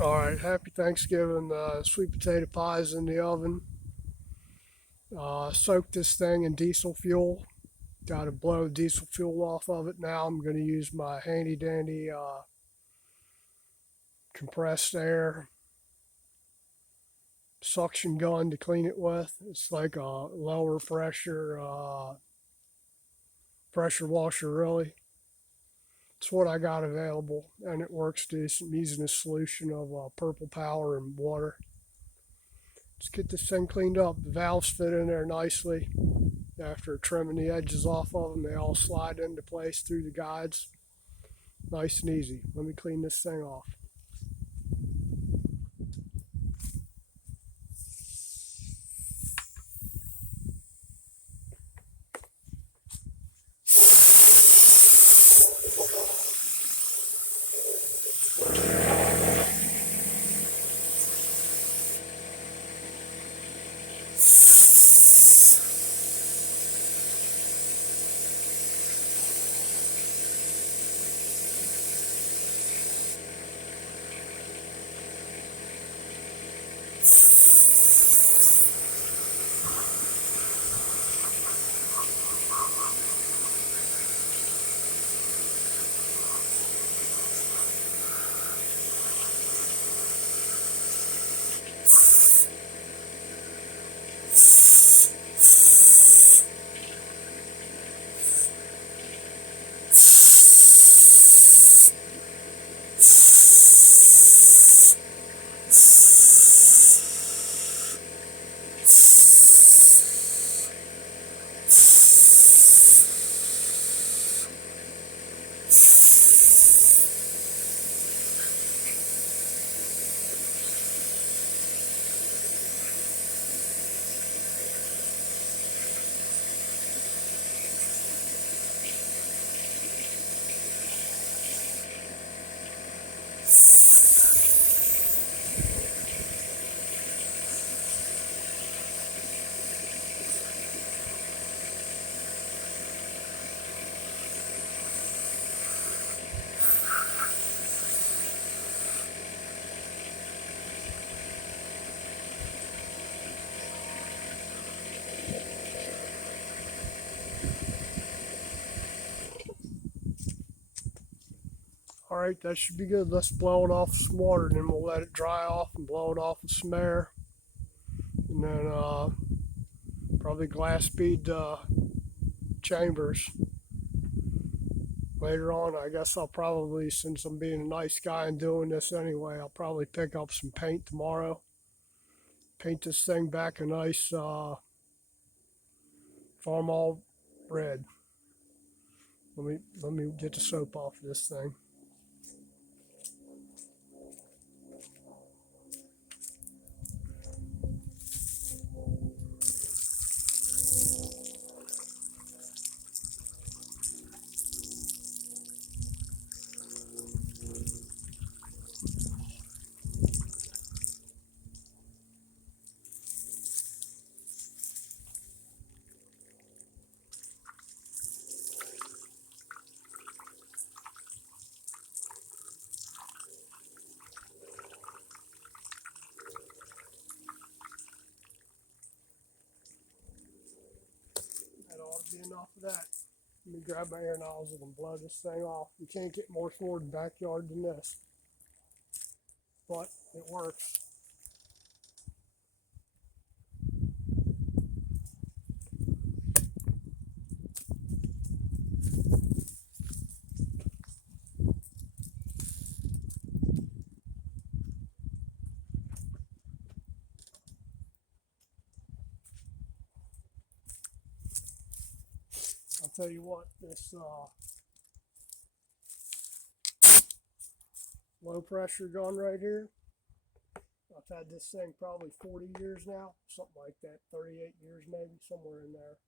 All right, happy Thanksgiving. Sweet potato pies in the oven. Soak this thing in diesel fuel. Got to blow diesel fuel off of it now. I'm going to use my handy dandy compressed air suction gun to clean it with. It's like a lower pressure washer, really. It's what I got available, and it works decent. I'm using a solution of purple power and water. Let's get this thing cleaned up. The valves fit in there nicely. After trimming the edges off of them, they all slide into place through the guides. Nice and easy. Let me clean this thing off. All right, that should be good. Let's blow it off with some water, and then we'll let it dry off and blow it off with some air. And then probably glass bead chambers. Later on, I guess I'll probably, since I'm being a nice guy and doing this anyway, I'll probably pick up some paint tomorrow. Paint this thing back a nice Farmall red. Let me get the soap off of this thing. That ought to be enough of that. Let me grab my air nozzle and blow this thing off. You can't get more toward the backyard than this, but it works. I'll tell you what, this low pressure gun right here, I've had this thing probably 40 years now, something like that, 38 years maybe, somewhere in there.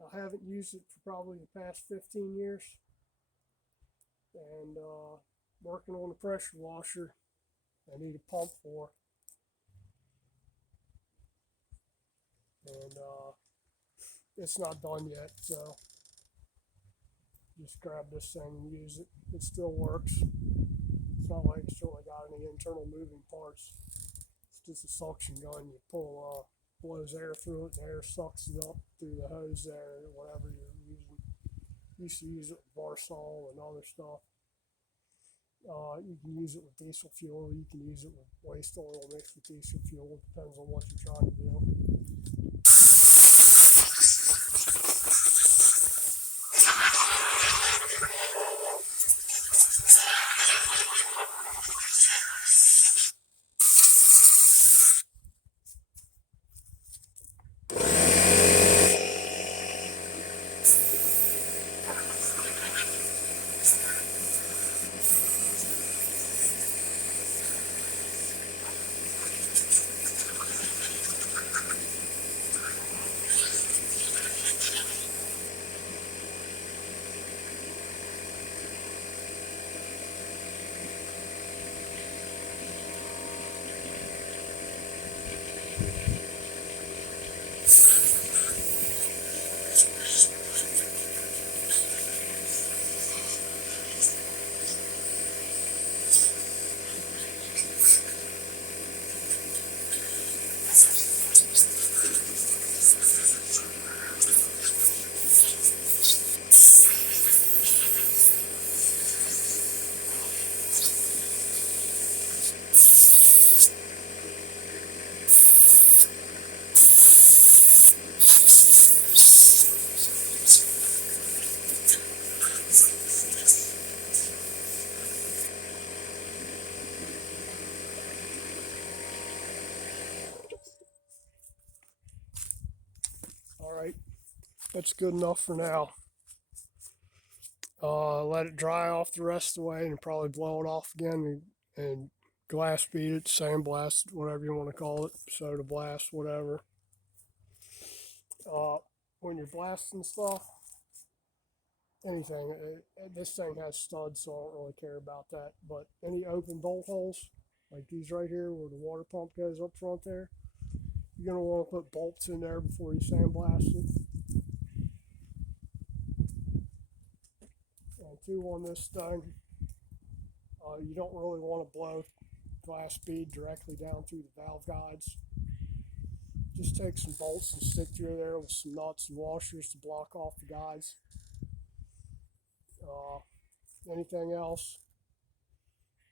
I haven't used it for probably the past 15 years, and working on the pressure washer I need a pump for, and it's not done yet, so just grab this thing and use it. It still works. It's not like it's really got any internal moving parts. It's just a suction gun. You pull, blows air through it, and air sucks it up through the hose there, or whatever you're using. Used to use it with Varsol and other stuff. You can use it with diesel fuel. You can use it with waste oil mixed with diesel fuel. It depends on what you're trying to do. All right, that's good enough for now. Let it dry off the rest of the way and probably blow it off again and glass beat it, sandblast it, whatever you want to call it, soda blast, whatever. When you're blasting stuff, anything, this thing has studs, so I don't really care about that. But any open bolt holes, like these right here where the water pump goes up front there, you're going to want to put bolts in there before you sandblast it. And two, on this thing, you don't really want to blow glass bead directly down through the valve guides. Just take some bolts and stick through there with some nuts and washers to block off the guides. Anything else,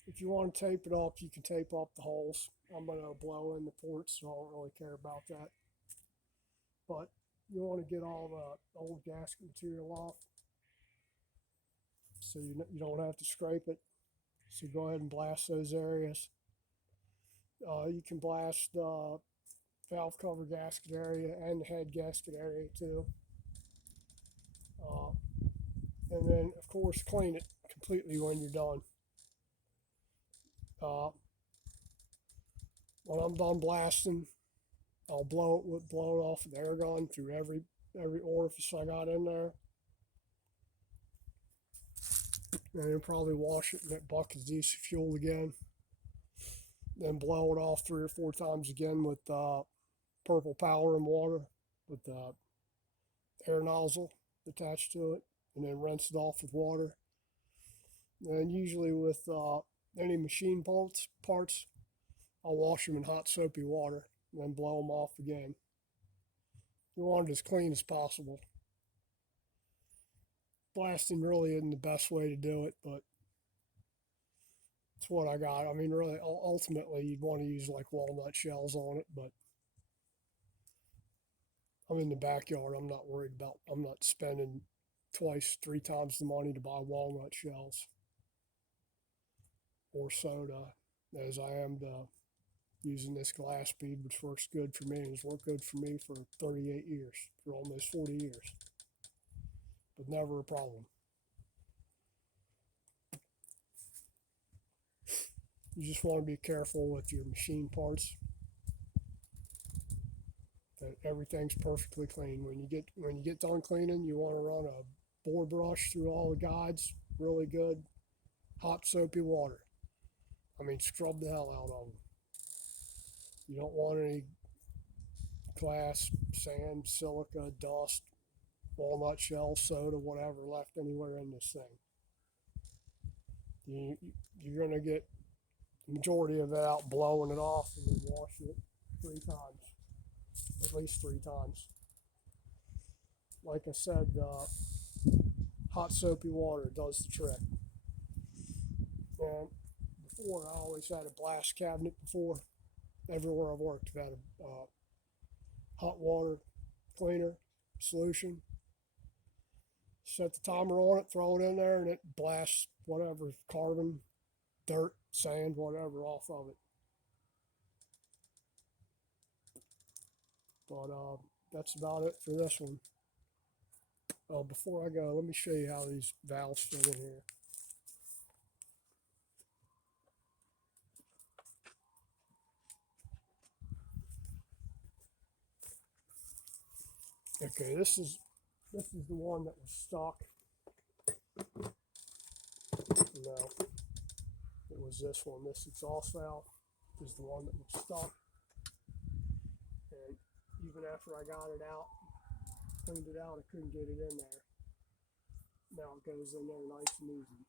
if you want to tape it up, you can tape up the holes. I'm going to blow in the ports, so I don't really care about that. But you want to get all the old gasket material off, so you don't have to scrape it. So go ahead and blast those areas. You can blast the valve cover gasket area and the head gasket area too. And then, of course, clean it completely when you're done. When I'm done blasting, I'll blow it off with the air gun through every orifice I got in there. And then probably wash it in that bucket of diesel fuel again. Then blow it off 3 or 4 times again with purple power and water with the air nozzle attached to it, and then rinse it off with water. And usually with any machine parts, I'll wash them in hot soapy water and then blow them off again. You want it as clean as possible. Blasting really isn't the best way to do it, but it's what I got. I mean, really, ultimately, you'd want to use like walnut shells on it, but I'm in the backyard. I'm not spending 3 times the money to buy walnut shells or soda as I am to using this glass bead, which works good for me and has worked good for me for 38 years, for almost 40 years, but never a problem. You just want to be careful with your machine parts that everything's perfectly clean. When you get done cleaning, you want to run a bore brush through all the guides, really good, hot soapy water. I mean, scrub the hell out of them. You don't want any glass, sand, silica, dust, walnut shell, soda, whatever left anywhere in this thing. You're going to get the majority of it out, blowing it off, and then wash it 3 times, at least 3 times. Like I said, hot soapy water does the trick. And before, I always had a blast cabinet before. Everywhere I've worked, I've had a hot water cleaner solution. Set the timer on it, throw it in there, and it blasts whatever carbon, dirt, sand, whatever off of it. But that's about it for this one. Before I go, let me show you how these valves fit in here. Okay, this is the one that was stock. No, it was this one. This exhaust valve is the one that was stock. And even after I got it out, cleaned it out, I couldn't get it in there. Now it goes in there nice and easy.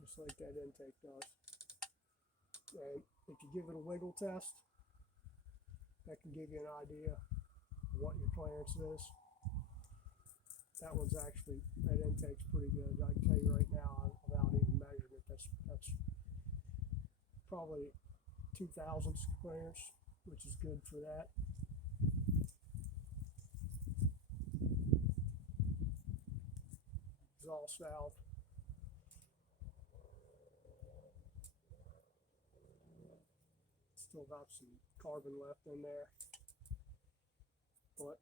Just like that intake does. And if you give it a wiggle test, that can give you an idea of what your clearance is. That one's actually, that intake's pretty good. I can tell you right now, without even measuring it, that's probably 2,000ths clearance, which is good for that. Exhaust valve. Still got some carbon left in there, but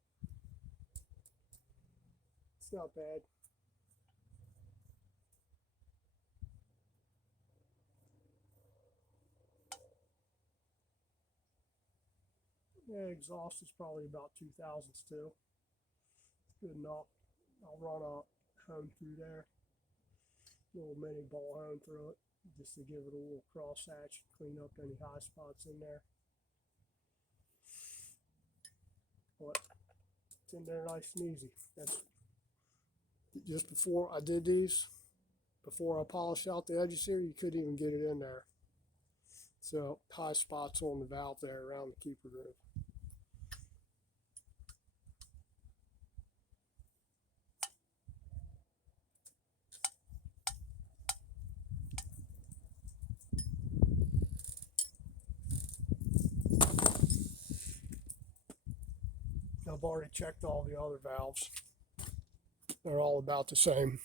it's not bad. Yeah, exhaust is probably about 2,000ths too. Good enough. I'll run a hone through there, little mini ball hone through it, just to give it a little cross hatch, clean up any high spots in there. But it's in there nice and easy. That's just before I did these, before I polished out the edges here, you couldn't even get it in there. So high spots on the valve there around the keeper groove. I've already checked all the other valves. They're all about the same.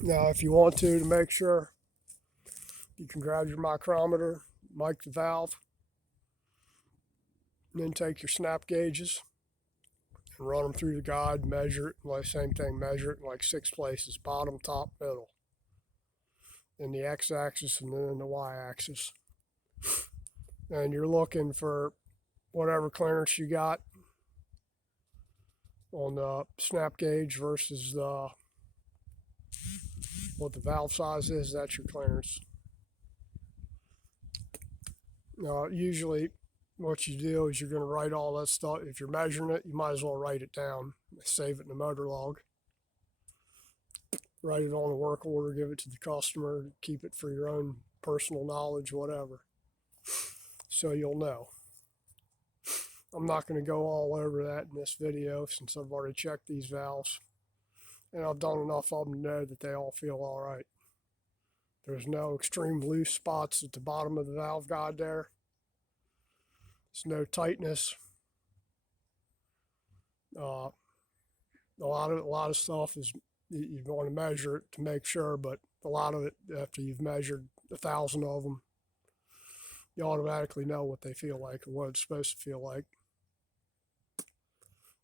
Now, if you want to make sure, you can grab your micrometer, mic the valve, and then take your snap gauges and run them through the guide, measure it, like same thing, measure it in like 6 places, bottom, top, middle. In the x-axis and then in the y-axis. And you're looking for whatever clearance you got on the snap gauge versus what the valve size is. That's your clearance. Usually what you do is you're going to write all that stuff. If you're measuring it, you might as well write it down, save it in the motor log, write it on a work order, give it to the customer, keep it for your own personal knowledge, whatever, so you'll know. I'm not going to go all over that in this video since I've already checked these valves, and I've done enough of them to know that they all feel all right. There's no extreme loose spots at the bottom of the valve guide there. There's no tightness. A lot of stuff is you want to measure it to make sure, but a lot of it, after you've measured 1,000 of them, you automatically know what they feel like or what it's supposed to feel like.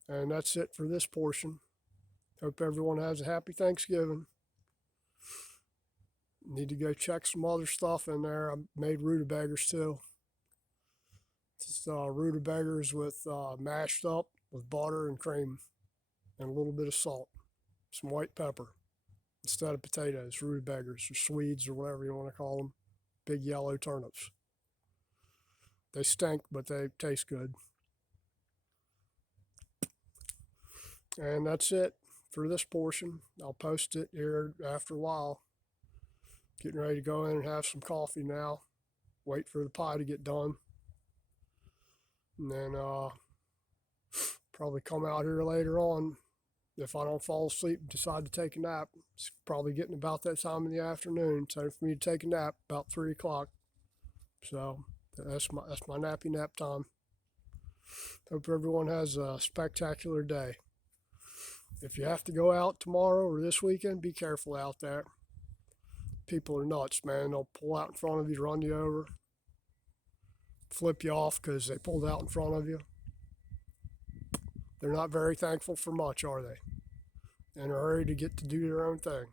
And that's it for this portion. Hope everyone has a happy Thanksgiving. Need to go check some other stuff in there. I made rutabagas too. Just rutabagas with mashed up with butter and cream. and a little bit of salt, some white pepper instead of potatoes, rutabagas, or Swedes, or whatever you want to call them, big yellow turnips. They stink, but they taste good. And that's it for this portion. I'll post it here after a while. Getting ready to go in and have some coffee now. Wait for the pie to get done. And then probably come out here later on. If I don't fall asleep and decide to take a nap, it's probably getting about that time in the afternoon. Time for me to take a nap, about 3 o'clock. So that's my nappy nap time. Hope everyone has a spectacular day. If you have to go out tomorrow or this weekend, be careful out there. People are nuts, man. They'll pull out in front of you, run you over, flip you off because they pulled out in front of you. They're not very thankful for much, are they? In a hurry to get to do their own thing.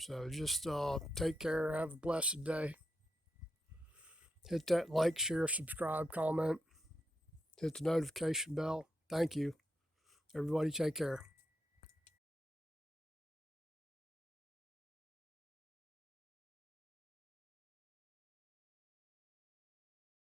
So just take care. Have a blessed day. Hit that like, share, subscribe, comment. Hit the notification bell. Thank you. Everybody take care.